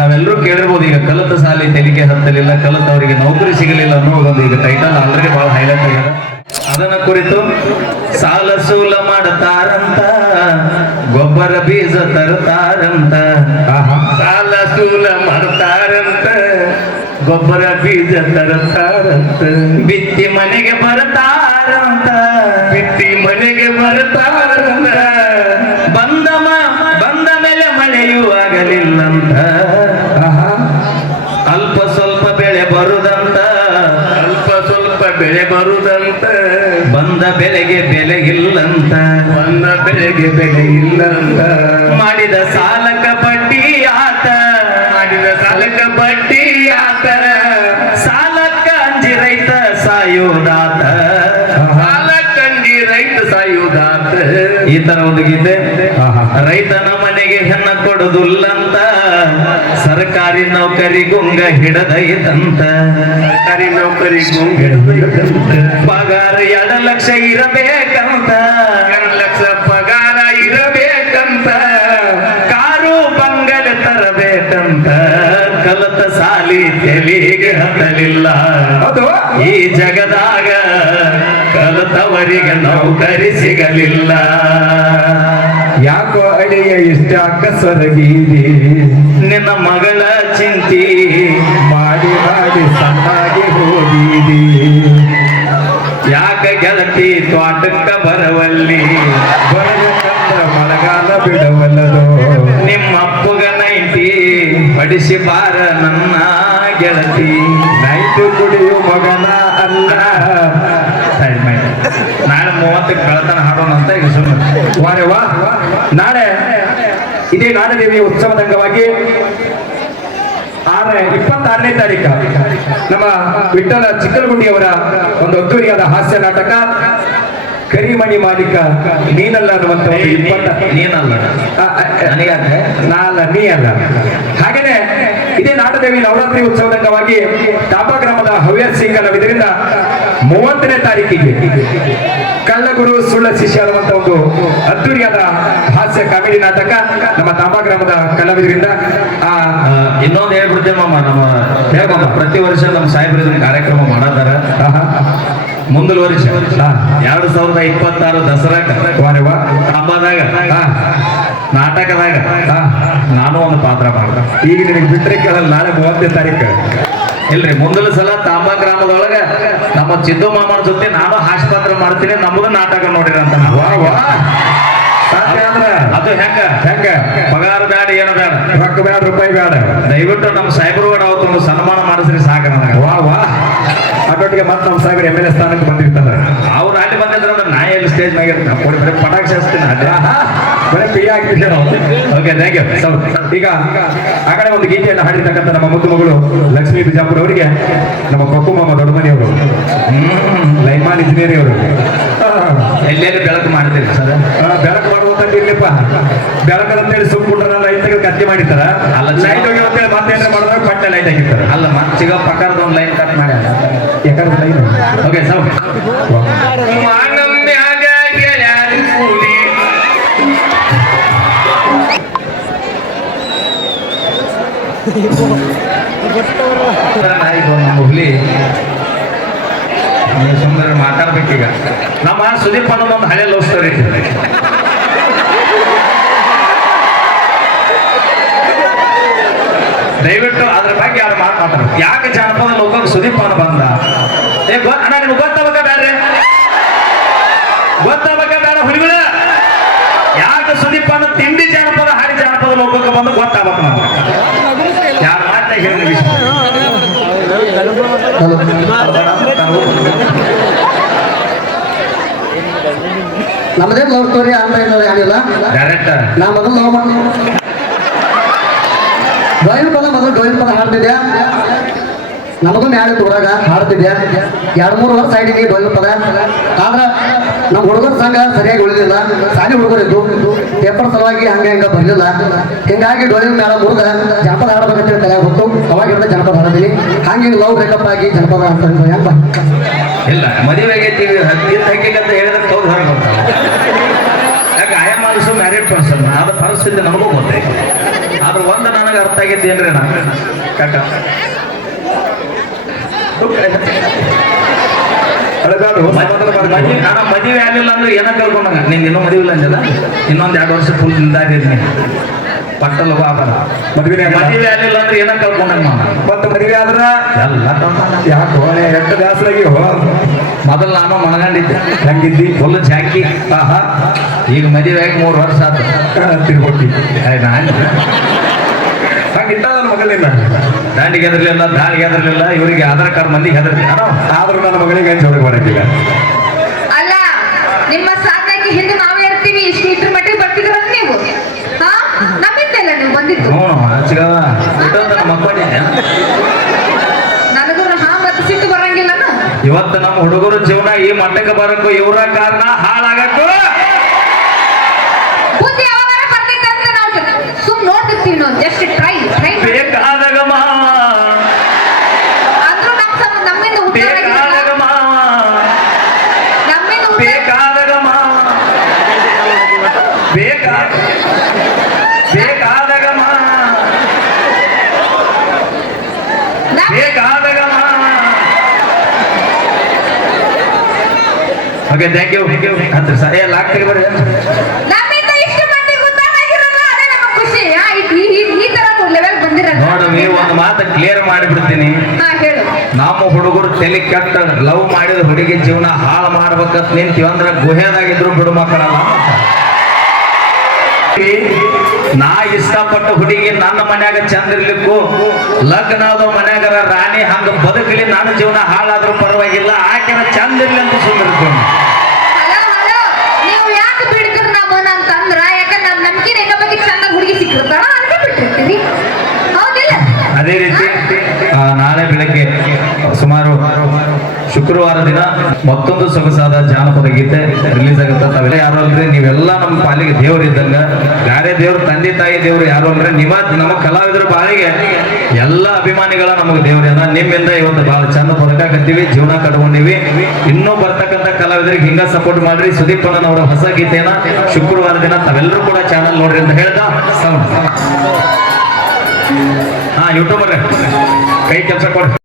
ನಾವೆಲ್ಲರೂ ಕೇಳಿರ್ಬೋದು ಈಗ ಕಲಿತ ಸಾಲಿ ತೆರಿಗೆ ಹತ್ತಲಿಲ್ಲ ಕಲಿತವರಿಗೆ ನೌಕರಿ ಸಿಗಲಿಲ್ಲ ಅನ್ನೋದೊಂದು ಈಗ ಟೈಟಲ್ ಆಲ್ರೆಡಿ ಬಹಳ ಹೈಲೈಟ್ ಆಗಿದೆ. ಅದನ್ನ ಕುರಿತು ಸಾಲ ಸೂಲ ಮಾಡತಾರಂತ ಗೊಬ್ಬರ ಬೀಜ ತರ್ತಾರಂತ ಸಾಲ ಸೂಲ ಮಾಡ್ತಾರಂತ ಗೊಬ್ಬರ ಬೀಜ ತರುತ್ತಾರಂತ. ಬಿತ್ತಿ ಮನೆಗೆ ಬರ್ತಾರಂತ ಬಿತ್ತಿ ಮನೆಗೆ ಬರ್ತಾರಂತ. ಬಂದ ಮ- ಬಂದ ಮೇಲೆ ಮಳೆಯೂ ಆಗಲಿಲ್ಲಂತ ಬಂದ ಬೆಲೆಗೆ ಬೆಲೆ ಇಲ್ಲಂತ. ಬೆಲೆಗೆ ಬೆಲೆಗಿಲ್ಲಂತ ಬೆಲೆ ಇಲ್ಲಂತ. ಮಾಡಿದ ಸಾಲಕ ಬಡ್ಡಿ ಆತ ಮಾಡಿದ ಸಾಲಕ ಬಡ್ಡಿ ಆತ ಸಾಲಕ್ಕ ಅಂಜಿ ರೈತ ಸಾಯೋದಾತ. ಸಾಲಕ್ಕ ಅಂಜಿ ರೈತ ಸಾಯೋದಾತ. ಈ ತರ ಒಂದು ಗೀತೆ. ರೈತನ ಮನೆಗೆ ಹೆಣ್ಣ ಕೊಡುದಿಲ್ಲಂತ. ಸರ್ಕಾರಿ ನೌಕರಿ ಗುಂಗ ಹಿಡದೈತಂತ. ಸರ್ಕಾರಿ ನೌಕರಿ ಗುಂಗ ಹಿಡದೈತಂತ. ಪಗಾರ ಎರಡು ಲಕ್ಷ ಇರಬೇಕಂತ. ಎರಡು ಲಕ್ಷ ಪಗಾರ ಇರಬೇಕಂತ. ಕಾರು ಬಂಗಲ ತರಬೇಕಂತ. ಕಲತ ಸಾಲಿ ತೆಲಿಗೆ ಹತ್ತಲಿಲ್ಲ. ಅದು? ಈ ಜಗದಾಗ ಕಲತವರಿಗೆ ನೌಕರಿ ಸಿಗಲಿಲ್ಲ. ಇಷ್ಟ ಅಕ್ಕಸರಗೀರಿ ನಿನ್ನ ಮಗಳ ಚಿಂತಿ ಮಾಡಿ ಮಾಡಿ ಸಣ್ಣಾಗಿ ಹೋಗಿರಿ ಯಾಕ ಗೆಳತಿ ತ್ವಾಟಕ್ಕ ಬರವಲ್ಲಿ? ಬರಬೇಕಂದ್ರ ಮಳೆಗಾಲ ಬಿಡವಲ್ಲದು. ನಿಮ್ಮ ಅಪ್ಪಗ ಪಡಿಸಿ ಬಾರ ನನ್ನ ಗೆಳತಿ. ನೈಟು ಕುಡಿಯು ಮಗನ ಅಲ್ಲ. ನಾಳೆ ಮೂವತ್ತಕ್ಕೆ ಕಳತನ ಹಾಡೋಣ ಅಂತ ವಾರೆ, ವಾ. ನಾಳೆ ಇದೇ ನಾಡದೇವಿಯ ಉತ್ಸವದ ಅಂಗವಾಗಿ ಆರ ಇಪ್ಪತ್ತಾರನೇ ತಾರೀಕು ನಮ್ಮ ವಿಠಲ ಚಿಕ್ಕಲಗುಂಡಿಯವರ ಒಂದು ಅದ್ದೂರಿಯಾದ ಹಾಸ್ಯ ನಾಟಕ ಕರಿಮಣಿ ಮಾಲೀಕ ನೀನಲ್ಲ. ಅನ್ನುವಂತ ನೀನಲ್ಲ ನಾಲ್ಲ ನೀ ಅಲ್ಲ ಹಾಗೇನೆ ಇದೇ ನಾಟದೇವಿ ನವರಾತ್ರಿ ಉತ್ಸವದ ಅಂಗವಾಗಿ ತಾಪ ಗ್ರಾಮದ ಹವ್ಯಾಸ ಸಿಂಗ್ ಮೂವತ್ತನೇ ತಾರೀಕಿಗೆ ಕಲ್ಲಗುರು ಸುಳ್ಳ ಶಿಷ್ಯ ಅನ್ನುವಂತ ಒಂದು ಅದ್ದೂರಿಯಾದ ಹಾಸ್ಯ ಕಾಮಿಡಿ ನಾಟಕ ನಮ್ಮ ತಾಂಬಾ ಗ್ರಾಮದ ಕಲಾವಿದರಿಂದ ಆ ಇನ್ನೊಂದು ಹೇಳ್ಬಿಡ್ತೇವೆ ಮಾಮ ನಮ್ಮ ಹೇಳ್ಬಮ್ಮ ಪ್ರತಿ ವರ್ಷ ನಮ್ಮ ಸಾಹೇಬ್ರ ಕಾರ್ಯಕ್ರಮ ಮಾಡದಾರ ಮುಂದಿನ ವರ್ಷ ಎರಡ್ ಸಾವಿರದ ಇಪ್ಪತ್ತಾರು ದಸರಾಕ ತಾಂಬಾದಾಗ ನಾಟಕದಾಗ ನಾನು ಒಂದು ಪಾತ್ರ ಮಾಡ್ದೆ. ಈಗ ನಿನಗೆ ಬಿಟ್ಟರೆ ಕೇಳಲ್ಲ ನಾಳೆ ಮೂವತ್ತನೇ ತಾರೀಕು. ಇಲ್ರಿ ಮುಂದಿನ ಸಲ ತಾಂಬಾ ಗ್ರಾಮದೊಳಗ ನಮ್ಮ ಚಿದ್ದು ಮಾಮನ ಜೊತೆ ನಾನು ಹಾಸ್ಪಾತ್ರ ಮಾಡ್ತೀನಿ ನಮ್ಮದು ನಾಟಕ ನೋಡಿರಂತ ನಾವು. ಅದು ಹೆಂಗ? ಹೆಂಗ? ಪಗಾರ ಬೇಡ ಏನು ಬೇಡ ರೊಕ್ಕ ಬೇಡ ರೂಪಾಯಿ ಬೇಡ ದಯವಿಟ್ಟು ನಮ್ಮ ಸಾಹೇಬರು ಒಂದು ಸನ್ಮಾನ ಮಾಡಿಸ್ರಿ ಸಾಕ ನನಗೆ. ವಾ ವಾ. ಅದೊಟ್ಟಿಗೆ ಮತ್ತೆ ನಮ್ಮ ಸಾಹೇಬರು ಎಂ ಎಲ್ ಎ ಸ್ಥಾನಕ್ಕೆ ಬಂದಿರ್ತಾರೆ. ಅವ್ರು ಅಲ್ಲಿ ಬಂದಿದ್ರೆ ನಾ ಎಲ್ಲಿ ಸ್ಟೇಜ್ ಮ್ಯಾಗ ಪಟಾಕ್ಷಿ ಹಚ್ತೀನಿ ಅದೇ ಬರೀ ನಾವು ಓಕೆ ಥ್ಯಾಂಕ್ ಯು ಈಗ ಆ ಕಡೆ ಒಂದು ಗೀತೆಯನ್ನು ಹಾಡಿರ್ತಕ್ಕಂಥ ನಮ್ಮ ಮುದ್ದು ಮಗಳು ಲಕ್ಷ್ಮೀ ಬಿಜಾಪುರ ಅವರಿಗೆ ನಮ್ಮ ಕಪ್ಪು ಮಾಮ ದೊಡ್ಡಮನೆಯವರು. ಲೈಮಾನ್ ಇಂಜಿನಿಯರ್ ಅವರು ಎಲ್ಲೇನು ಬೆಳಕು ಮಾಡ್ತೀರಿ? ಸರ್ ಬೆಳಕು ಮಾಡುವಂತ ಇರ್ಲಿಪ್ಪ ಬೆಳಕದಂತೇಳಿ ಸುಮ್ಕೊಂಡ್ರ ಲೈಟ್ ಕತ್ತಿ ಮಾಡಿರ್ತಾರ. ಅಲ್ಲ, ಲೈಟ್ ಹೋಗಿ ಅಂತೇಳಿ ಮತ್ತೇನ್ರ ಮಾಡಿದ್ರೆ ಪಟ್ಟೆ ಲೈಟ್ ಹಾಕಿರ್ತಾರೆ. ಅಲ್ಲ ಮತ್ತೆ ಸಿಗೋ ಒಂದು ಲೈನ್ ಕಟ್ ಮಾಡ್ಯಾರ. ಯಾಕಂದ್ರೆ ಲೈನ್ ಓಕೆ ಸರ್ ನೀವು ಸುಮ್ಮನೆ ಮಾತಾಡ್ಬೇಕೀಗ. ನಮ್ಮ ಸುದೀಪ್ ಅನ್ನೋದು ಒಂದು ಹಳೆ ಲವ್ ಸ್ಟೋರಿ. ದಯವಿಟ್ಟು ಅದ್ರ ಬಗ್ಗೆ ಯಾರು ಮಾತಾಡ್ತಾರೆ ಯಾಕೆ ಜಾನಪದ ಲೋಕಕ್ಕೆ ಸುದೀಪ್ ಅನ್ನ ಬಂದ? ಏ ಅಣ್ಣ, ನಿಮ್ಗೆ ಗೊತ್ತಾಗಬೇಕ ಬೇಡ್ರಿ ಗೊತ್ತಾಗ ಬೇಡ ಹುಲಿಗಳ? ಯಾಕೆ ಸುದೀಪ್ ಅನ್ನ ತಿಂಡಿ ಜಾನಪದ, ಹಾಡಿ ಜಾನಪದ ಲೋಕಕ್ಕೆ ಬಂದು ಗೊತ್ತಾಗಬೇಕು ನಮ್ಗೆ ಯಾರು ಮಾತ್ರ ಹೇಳಿ ನಮ್ಮದೇ ಲವ್ ಸ್ಟೋರಿ ಅಂತ ಏನಾದ್ರು ಆಗಿಲ್ಲ ನಾ ಮೊದಲು ಲವ್ ಮಾಡಿ ಡ್ರಾಯಿಂಗ್ ಪದ ಮೊದಲು ಡೋಯಿನ್ ಪದ ಹಾಡ್ತಿದ್ದೆ ನಮಗೂ ಮ್ಯಾಲೆ ಊರಾಗ ಹಾಡ್ತಿದ್ದೆ ಎರಡು ಮೂರು ವರ್ಷ ಸೈಡಿಗೆ ಡ್ರಾಯಿಂಗ್ ಪದ ಆದ್ರೆ ನಮ್ಮ ಹುಡುಗರ ಸಂಘ ಸರಿಯಾಗಿ ಉಳಿದಿಲ್ಲ. ಸಾಲಿ ಹುಡುಗರು ಇದ್ದು ಪೇಪರ್ ಸಲುವಾಗಿ ಹಂಗೆ ಹಂಗ ಬರ್ಲಿಲ್ಲ. ಹಿಂಗಾಗಿ ಡ್ರಾಯಿಂಗ್ ಮೇಲೆ ಮುರಿದ ಜನಪದ ಹಾಡ್ಬೇಕಂತೇಳಿ ತಲೆ ಹೊತ್ತು, ಅವಾಗಿಂದ ಜನಪದ ಹಾಡೋದಿನಿ ಹಂಗೆ ಲವ್ ಬ್ರೇಕಪ್ ಆಗಿ ಜನಪದ ಹಾಡ್ತಾ ಹೆಂಗ ಇಲ್ಲ ಮದುವೆ ಆಗೈತಿ ಹತ್ತಿರ ಹಾಕಿಗಂತ ಹೇಳಿದ್ರೆ ತೋರ್ ಹೊರಗೆ ಯಾಕೆ ಆಯಮ್ಮ ಆಲ್ಸೋ ಮ್ಯಾರಿಡ್ ಪರ್ಸನ್ ಅದ ಪರಿಸ್ಥಿತಿ ನಮಗೂ ಗೊತ್ತೈತಿ. ಆದ್ರೆ ಒಂದು ನಾನು ನನಗೆ ಅರ್ಥ ಆಗಿದ್ದೇನ್ರಿ ನಾನು. ಕಾಕ. ಮದ್ವೆ ಅಣ್ಣ ಮದುವೆ ಆಗಲಿಲ್ಲ ಅಂದ್ರೆ ಏನ ಕರ್ಕೊಂಡಂಗ ನಿಂಗೆ ಇನ್ನೂ ಮದುವೆ ಇಲ್ಲ ಅಂದಿಲ್ಲ ಇನ್ನೊಂದ್ ಎರಡು ವರ್ಷ ಫುಲ್ ನಿಂದಾಗಿದ್ನಿ ಪಟ್ಟಲ್ ಬಾಬರ ಮದುವೆ ಆಗಲ್ಲ. ಮದುವೆ ಆಗಲಿಲ್ಲ ಅಂದ್ರೆ ಏನ ಕರ್ಕೊಂಡಂಗ ಮತ್ತೆ ಮದುವೆ ಆದ್ರ ಎಲ್ಲ ಯಾಕೆ ಹೋಣೆ ಎಷ್ಟು ದಾಸರಾಗಿ ಹೋ ಮೊದಲು ನಾನು ಮನಗಂಡಿದ್ದೆ. ಹಂಗಿದ್ದಿ? ಫುಲ್ ಜಾಕಿ. ಆಹಾ. ಈಗ ಮದುವೆ ಆಗಿ ಮೂರು ವರ್ಷ ಆತು. ತಿರ್ಕೊಟ್ಟಿ ನಾನು ಹಂಗಿದ್ದ ನನ್ನ ಮಗಳಿನ ದಾಂಡಿಗೆ ಹೆದರ್ಲಿಲ್ಲ ದಾಳಿಗೆ ಹೆದರ್ಲಿಲ್ಲ ಇವರಿಗೆ ಆಧಾರ್ ಕಾರ್ಡ್ ಮಂದಿಗೆ ಹೆದರ್ಲಿ ಯಾರೋ? ಆದ್ರೂ ನನ್ನ ಮಗಳಿಗೆ ಹಂಗೆ ಹೊರಗೆ ಬರಂಗಿಲ್ಲ ಅಲ್ಲ ನಿಮ್ಮ ಸಾಧನೆಗೆ ಹಿಂದೆ ನಾವು ಇರ್ತೀವಿ. ಇಷ್ಟು ಇದ್ರ ಮಟ್ಟಿಗೆ ಬರ್ತಿದ್ರ ನೀವು? ಹಾ? ನಮ್ಮಿಂದಲ್ಲ ನೀವು ಬಂದಿದ್ದು. ಹ್ಞೂ ಹಚ್ಗವ ಇಟ್ಟೊಂದು ಮಕ್ಕೊಂಡಿದ್ದೆ ನನಗೂ ಹಾ ಮತ್ತೆ ಸಿಟ್ಟು ಬರಂಗಿಲ್ಲ ಇವತ್ತು ನಮ್ಮ ಹುಡುಗರು ಜೀವನ ಈ ಮಟ್ಟಕ್ಕೆ ಬರಕ್ಕೂ ಇವರ ಕಾರಣ ಹಾಳಾಗಕ್ಕೂ ಬುದ್ಧಿ ಯಾವಾಗ ಬರ್ತೈತೆ ಅಂತ ನಾವು ಸುಮ್ ನೋಡ್ತಿರ್ತೀವಿ ನಾವು ಜಸ್ಟ್ ಟ್ರೈ ಟ್ರೈ ಬೇಕಾದಾಗ ಮಾವ ಅಂದ್ರೂ ನಮ್ಮ ಸಮ ನಮ್ಮಿಂದ ಉದ್ದಾರ ಆಗಿರಲ್ಲ. ಬೇಕಾದಾಗ ಮಾವ ನಮ್ಮಿಂದ ಉದ್ದಾರ- ಬೇಕಾದಾಗ ಮಾವ ಬೇಕಾ ಬೇಕಾದಾಗ ಮಾವ ನಮ್- ಬೇಕಾದಾಗ ಮಾವ ಓಕೆ ಥ್ಯಾಂಕ್ ಯು ಹತ್ರ ಸರ್ ಏ ಲಾಕ್ ತೆಗಿಬರ್ರಿ ನಮ್ಮಿಂದ ಇಷ್ಟು ಮಟ್ಟಿಗೆ ಬೇಕಾದಾಗ ಬೇಕಾದಾಗ okay thank you thank you ಈ- ಈ- ಈ ತರ ಲೆವೆಲ್ ಬಂದಿರಲ್ಲ ನೀವು ಒಂದು ಮಾತು ಕ್ಲಿಯರ್ ಮಾಡಿಬಿಡ್ತೀನಿ. ನಮ್ಮ ಹುಡುಗರು ತಲೆ ಕೆಟ್ಟ ಲವ್ ಮಾಡಿದ ಹುಡುಗಿ ಜೀವನ ಹಾಳು ಮಾಡ್ಬೇಕಂತ ನಿಂತೀವಿ ಅಂದ್ರೆ ಗುಹೆದಾಗಿದ್ರು ಬಿಡು ಮಕ್ಕಳಲ್ಲ. ನಾ ಇಷ್ಟಪಟ್ಟ ಹುಡುಗಿ ನನ್ನ ಮನ್ಯಾಗ ಚಂದ ಇರ್ಲಿಕ್ಕೂ ಲಗ್ನ ಆದ ಮನ್ಯಾಗರ ರಾಣಿ ಹಂಗ ಬದುಕಲಿ ನನ್ನ ಜೀವನ ಹಾಳಾದ್ರೂ ಪರವಾಗಿಲ್ಲ ಆಕೆನ ಚಂದ ಇರ್ಲಿ ಅಂತ ಹೌದಿಲ್ಲ? ಅದೇ ರೀತಿ ನಾಳೆ ಬೆಳಗ್ಗೆ ಶುಕ್ರವಾರ ದಿನ ಮತ್ತೊಂದು ಸೊಗಸಾದ ಜಾನಪದ ಗೀತೆ ರಿಲೀಸ್ ಆಗುತ್ತೆ ತಾವೆಲ್ಲ ಯಾರು ಅಲ್ರಿ? ನೀವೆಲ್ಲ ನಮ್ಮ ಪಾಲಿಗೆ ದೇವ್ರು ಇದ್ದಂಗ. ಯಾರೇ ದೇವ್ರು, ತಂದೆ, ತಾಯಿ ದೇವ್ರು ಯಾರು ಅಂದ್ರೆ ನಿಮ್ಮ, ನಮ್ಮ ಕಲಾವಿದರ ಬಾಳಿಗೆ ಎಲ್ಲ ಅಭಿಮಾನಿಗಳ ನಮಗೆ ದೇವ್ರೇನ ನಿಮ್ಮಿಂದ ಇವತ್ತು ಬಹಳ ಚಂದ ಬದುಕಾಕತ್ತೀವಿ ಜೀವನ ಕಟ್ಕೊಂಡಿವಿ. ಇನ್ನೂ ಬರ್ತಕ್ಕಂಥ ಕಲಾವಿದರಿಗೆ ಹಿಂಗ ಸಪೋರ್ಟ್ ಮಾಡ್ರಿ. ಸುದೀಪ್ ಅವರ ಹೊಸ ಗೀತೆಯನ್ನ ಶುಕ್ರವಾರ ದಿನ ತಾವೆಲ್ಲರೂ ಕೂಡ ಚಾನಲ್ ನೋಡ್ರಿ ಅಂತ ಹೇಳ್ತಾ ಸೌಂಡ್. ಹಾ ಯೂಟ್ಯೂಬರ್ ಕೈ ಕೆಲಸ ಕೊಡ್ರಿ.